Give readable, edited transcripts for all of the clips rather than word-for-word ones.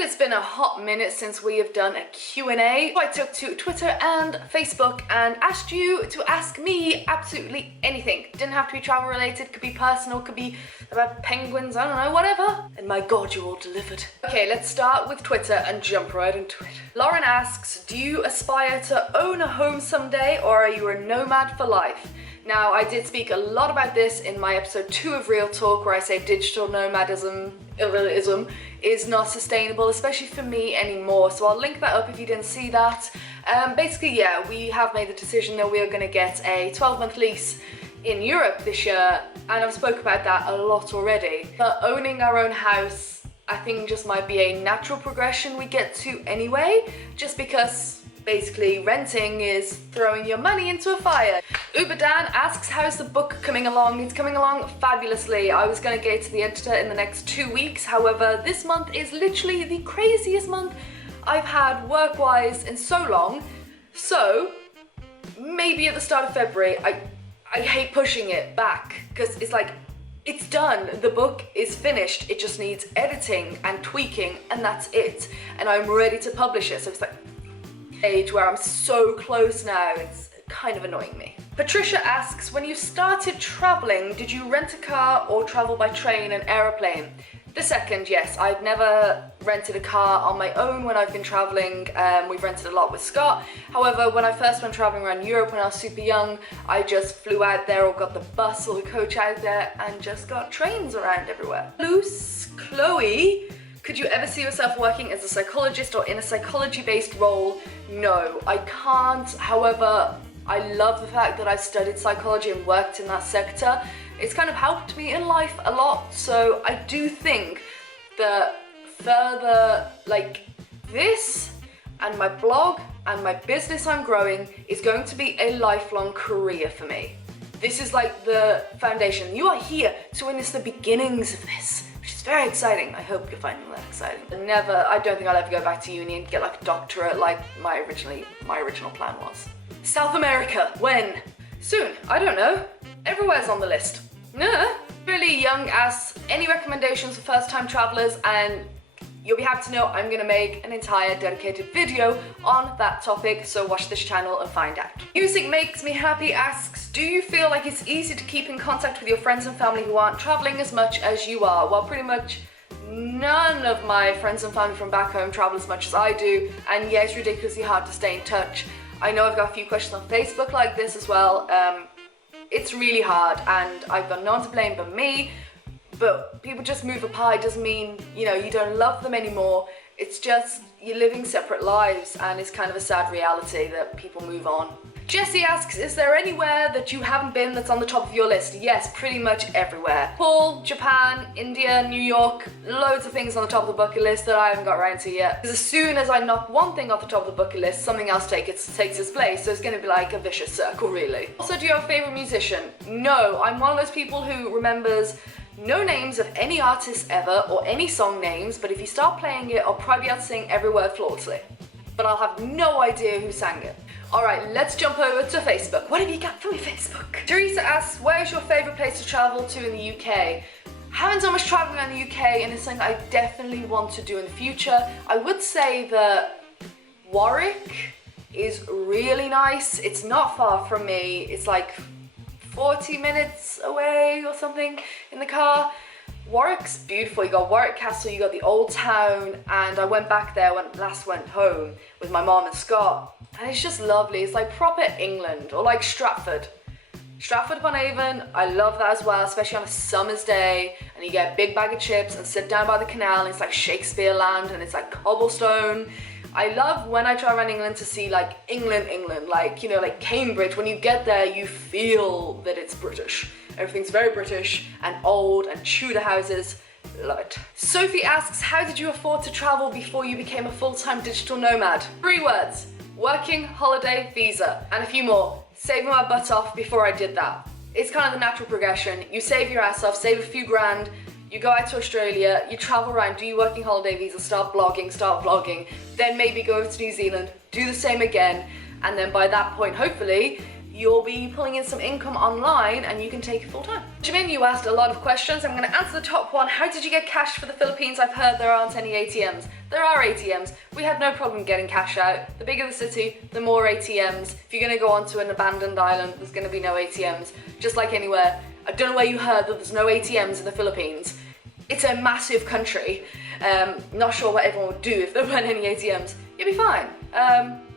It has been a hot minute since we have done a Q&A. I took to Twitter and Facebook and asked you to ask me absolutely anything. Didn't have to be travel related, could be personal, could be about penguins, I don't know, whatever. And my God, you all delivered. Okay, let's start with Twitter and jump right into it. Lauren asks, do you aspire to own a home someday, or are you a nomad for life? Now, I did speak a lot about this in my episode 2 of Real Talk, where I say digital nomadism is not sustainable, especially for me anymore. So I'll link that up if you didn't see that. Basically, yeah, we have made the decision that we are going to get a 12-month lease in Europe this year, and I've spoke about that a lot already. But owning our own house, I think, just might be a natural progression we get to anyway, just because basically renting is throwing your money into a fire. Uber Dan asks, how's the book coming along? It's coming along fabulously. I was going to get to the editor in the next 2 weeks. However, this month is literally the craziest month I've had work-wise in so long. So maybe at the start of February. I hate pushing it back because it's like, it's done. The book is finished. It just needs editing and tweaking, and that's it. And I'm ready to publish it. So it's like age where I'm so close now, it's kind of annoying me. Patricia asks, when you started traveling, did you rent a car or travel by train and aeroplane? The second, yes. I've never rented a car on my own when I've been traveling. We've rented a lot with Scott. However, when I first went traveling around Europe when I was super young, I just flew out there or got the bus or the coach out there and just got trains around everywhere. Luce Chloe, could you ever see yourself working as a psychologist or in a psychology-based role? No, I can't. However, I love the fact that I've studied psychology and worked in that sector. It's kind of helped me in life a lot, so I do think that further, like, this and my blog and my business I'm growing is going to be a lifelong career for me. This is like the foundation. You are here to witness the beginnings of this. It's very exciting. I hope you're finding that exciting. I don't think I'll ever go back to uni and get like a doctorate like my original plan was. South America, when? Soon, I don't know. Everywhere's on the list. Really Young asks, any recommendations for first-time travelers? And you'll be happy to know I'm gonna make an entire dedicated video on that topic, so watch this channel and find out. Music Makes Me Happy asks, do you feel like it's easy to keep in contact with your friends and family who aren't traveling as much as you are? Well, pretty much none of my friends and family from back home travel as much as I do, and yeah, it's ridiculously hard to stay in touch. I know I've got a few questions on Facebook like this as well. It's really hard, and I've got no one to blame but me. But people just move apart. It doesn't mean, you know, you don't love them anymore. It's just you're living separate lives, and it's kind of a sad reality that people move on. Jesse asks, is there anywhere that you haven't been that's on the top of your list? Yes, pretty much everywhere. Paul, Japan, India, New York, loads of things on the top of the bucket list that I haven't got around to yet. Because as soon as I knock one thing off the top of the bucket list, something else takes its place, so it's going to be like a vicious circle, really. Also, do you have a favourite musician? No, I'm one of those people who remembers no names of any artists ever, or any song names, but if you start playing it, I'll probably be able to sing every word flawlessly. But I'll have no idea who sang it. Alright, let's jump over to Facebook. What have you got for me, Facebook? Teresa asks, where is your favourite place to travel to in the UK? Haven't done much travelling around the UK, and it's something I definitely want to do in the future. I would say that Warwick is really nice. It's not far from me. It's like 40 minutes away or something in the car. Warwick's beautiful. You got Warwick Castle, you got the old town, and I went back there when last went home with my mom and Scott, and it's just lovely. It's like proper England, or like Stratford. Stratford-upon-Avon, I love that as well, especially on a summer's day, and you get a big bag of chips and sit down by the canal, and it's like Shakespeare land, and it's like cobblestone. I love when I travel around England to see like England, like, you know, like Cambridge. When you get there, you feel that it's British. Everything's very British and old and Tudor houses. Love it. Sophie asks, how did you afford to travel before you became a full-time digital nomad? 3 words: working holiday visa, and a few more. Saving my butt off before I did that. It's kind of the natural progression. You save your ass off, save a few grand, you go out to Australia, you travel around, do your working holiday visa, start vlogging, then maybe go over to New Zealand, do the same again, and then by that point, hopefully, you'll be pulling in some income online and you can take it full time. Jimin, you asked a lot of questions. I'm going to answer the top one. How did you get cash for the Philippines? I've heard there aren't any ATMs. There are ATMs. We had no problem getting cash out. The bigger the city, the more ATMs. If you're going to go onto an abandoned island, there's going to be no ATMs. Just like anywhere. I don't know where you heard that there's no ATMs in the Philippines. It's a massive country. Not sure what everyone would do if there weren't any ATMs. You'd be fine.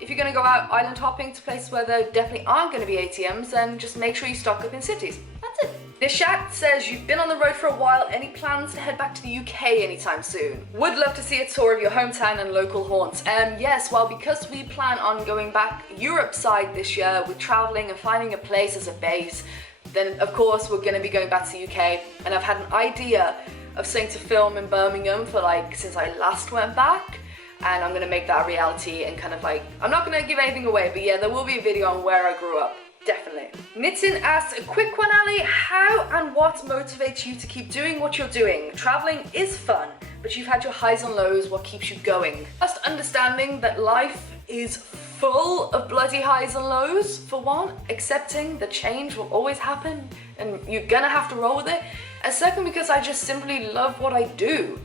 If you're going to go out island hopping to places where there definitely aren't going to be ATMs, then just make sure you stock up in cities. That's it. Nishat says, you've been on the road for a while. Any plans to head back to the UK anytime soon? Would love to see a tour of your hometown and local haunts. Yes, well, because we plan on going back Europe side this year with traveling and finding a place as a base, then of course we're going to be going back to the UK. And I've had an idea of something to film in Birmingham for since I last went back. And I'm gonna make that a reality and kind of I'm not gonna give anything away, but yeah, there will be a video on where I grew up, definitely. Nitin asks, a quick one, Ali, how and what motivates you to keep doing what you're doing? Traveling is fun, but you've had your highs and lows, what keeps you going? Just understanding that life is full of bloody highs and lows, for one, accepting that change will always happen and you're gonna have to roll with it. And second, because I just simply love what I do.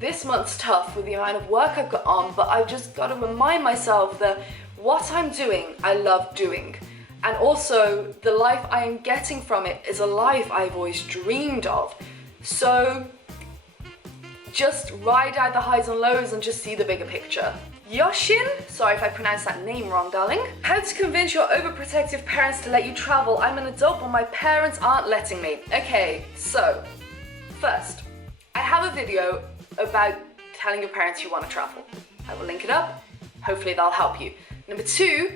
This month's tough with the amount of work I've got on, but I've just got to remind myself that what I'm doing, I love doing. And also, the life I am getting from it is a life I've always dreamed of. So, just ride out the highs and lows and just see the bigger picture. Yoshin, sorry if I pronounced that name wrong, darling. How to convince your overprotective parents to let you travel? I'm an adult, but my parents aren't letting me. Okay, so, first, I have a video about telling your parents you want to travel. I will link it up. Hopefully that'll help you. Number two,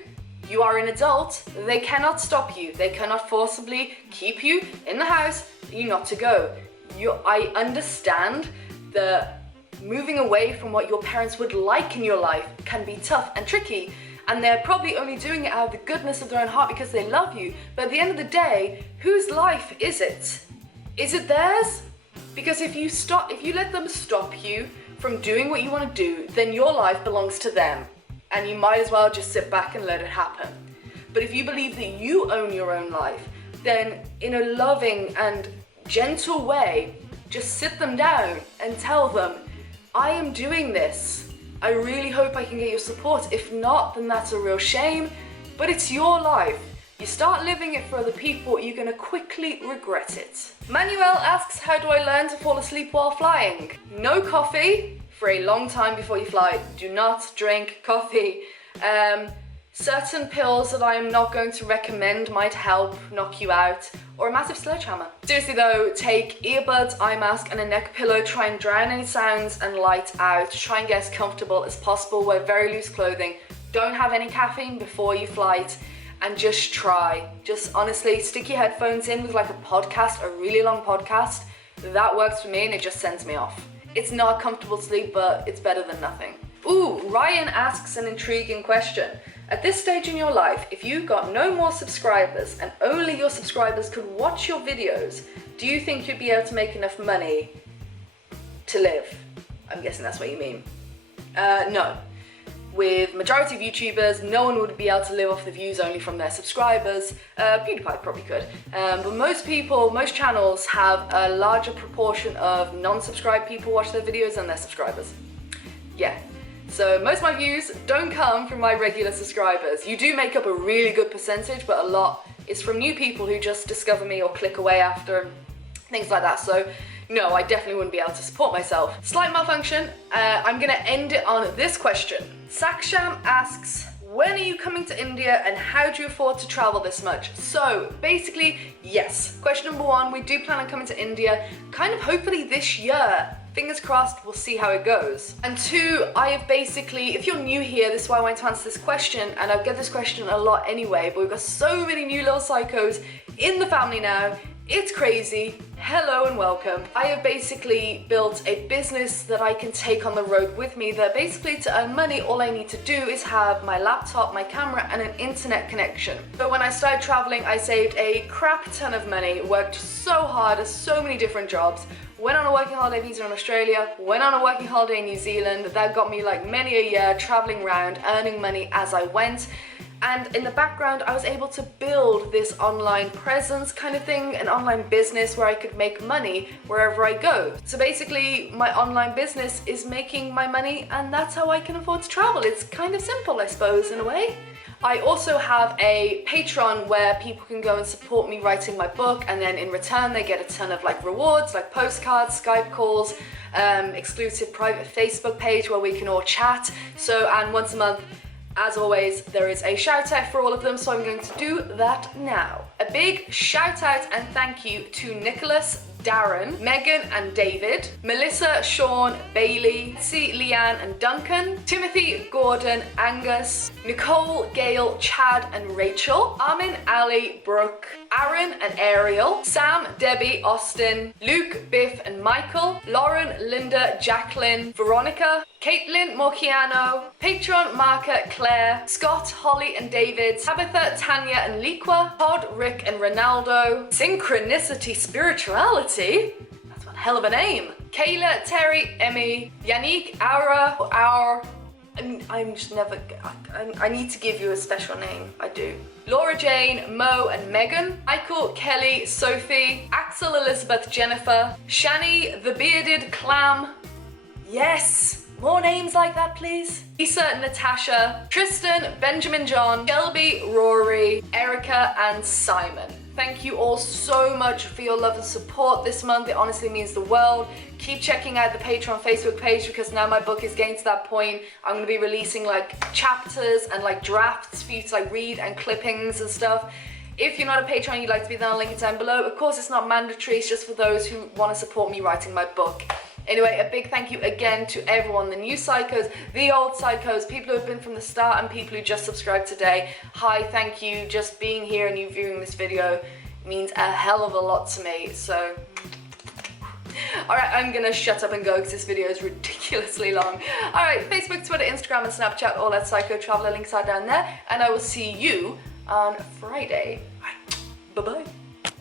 you are an adult. They cannot stop you. They cannot forcibly keep you in the house for you not to go. I understand that moving away from what your parents would like in your life can be tough and tricky, and they're probably only doing it out of the goodness of their own heart because they love you. But at the end of the day, whose life is it? Is it theirs? Because if you let them stop you from doing what you want to do, then your life belongs to them. And you might as well just sit back and let it happen. But if you believe that you own your own life, then in a loving and gentle way, just sit them down and tell them, I am doing this. I really hope I can get your support. If not, then that's a real shame, but it's your life. You start living it for other people, you're gonna quickly regret it. Manuel asks, how do I learn to fall asleep while flying? No coffee for a long time before you fly. Do not drink coffee. Certain pills that I am not going to recommend might help knock you out, or a massive sledgehammer. Seriously though, take earbuds, eye mask, and a neck pillow. Try and drown any sounds and light out. Try and get as comfortable as possible. Wear very loose clothing. Don't have any caffeine before you flight. And just try. Just honestly, stick your headphones in with a podcast, a really long podcast. That works for me and it just sends me off. It's not comfortable sleep, but it's better than nothing. Ooh, Ryan asks an intriguing question. At this stage in your life, if you got no more subscribers and only your subscribers could watch your videos, do you think you'd be able to make enough money to live? I'm guessing that's what you mean. No. With majority of YouTubers, no one would be able to live off the views only from their subscribers. PewDiePie probably could. But most channels have a larger proportion of non-subscribed people watch their videos than their subscribers. Yeah. So most of my views don't come from my regular subscribers. You do make up a really good percentage, but a lot is from new people who just discover me or click away after and things like that. So no, I definitely wouldn't be able to support myself. Slight malfunction. I'm gonna end it on this question. Saksham asks, when are you coming to India and how do you afford to travel this much? So basically, yes. Question number one, we do plan on coming to India, kind of hopefully this year. Fingers crossed, we'll see how it goes. And two, I have basically, if you're new here, this is why I wanted to answer this question, and I get this question a lot anyway, but we've got so many new little psychos in the family now. It's crazy. Hello and welcome. I have basically built a business that I can take on the road with me, that basically to earn money, all I need to do is have my laptop, my camera, and an internet connection. But when I started traveling, I saved a crap ton of money, worked so hard at so many different jobs, went on a working holiday visa in Australia, went on a working holiday in New Zealand. That got me like many a year traveling around, earning money as I went. And in the background, I was able to build this online presence kind of thing, an online business where I could make money wherever I go. So basically, my online business is making my money, and that's how I can afford to travel. It's kind of simple, I suppose, in a way. I also have a Patreon where people can go and support me writing my book, and then in return they get a ton of like rewards, like postcards, Skype calls, exclusive private Facebook page where we can all chat. So, and once a month, as always, there is a shout out for all of them, so I'm going to do that now. A big shout out and thank you to Nicholas, Darren, Megan and David, Melissa, Sean, Bailey, C, Leanne and Duncan, Timothy, Gordon, Angus, Nicole, Gail, Chad and Rachel, Armin, Ali, Brooke, Aaron and Ariel, Sam, Debbie, Austin, Luke, Biff and Michael, Lauren, Linda, Jacqueline, Veronica, Caitlin, Morciano, Patron, Marka, Claire, Scott, Holly and David, Tabitha, Tanya and Liqua, Todd, Rick and Ronaldo, Synchronicity Spirituality, that's one hell of a name, Kayla, Terry, Emmy, Yannick, Aura, I'm just never, I need to give you a special name, I do. Laura Jane, Mo and Megan, Michael, Kelly, Sophie, Axel, Elizabeth, Jennifer, Shani, The Bearded Clam, yes! More names like that, please. Lisa, Natasha, Tristan, Benjamin John, Shelby, Rory, Erica, and Simon. Thank you all so much for your love and support this month. It honestly means the world. Keep checking out the Patreon Facebook page because now my book is getting to that point. I'm going to be releasing like chapters and like drafts for you to like read and clippings and stuff. If you're not a patron, you'd like to be there, I'll link it down below. Of course, it's not mandatory. It's just for those who want to support me writing my book. Anyway, a big thank you again to everyone, the new psychos, the old psychos, people who have been from the start and people who just subscribed today. Hi, thank you. Just being here and you viewing this video means a hell of a lot to me, so... Alright, I'm gonna shut up and go because this video is ridiculously long. Alright, Facebook, Twitter, Instagram and Snapchat, all at PsychoTraveller, links are down there, and I will see you on Friday. Bye-bye.